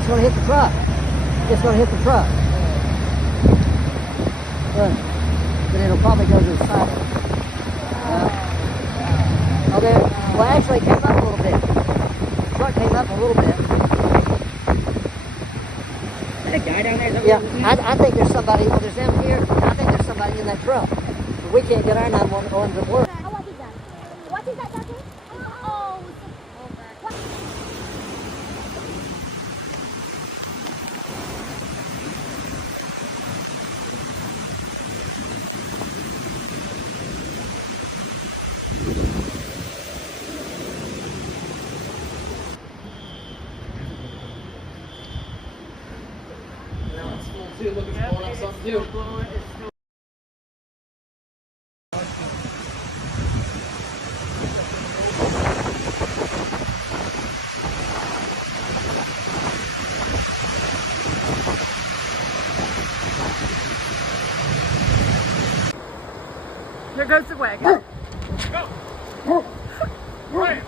it's going to hit the truck. It's going to hit the truck. Good. But it'll probably go to the side. Oh, there. Well, actually, it came up a little bit. The truck came up a little bit. Is that a guy down there? Yeah, I think there's somebody. Well, there's them here. I think there's somebody in that truck. But we can't get our 911 to work. What is that? What is that, Daddy? Oh, what? Too, looking for blowing up something too. There goes the wagon. Go! Right.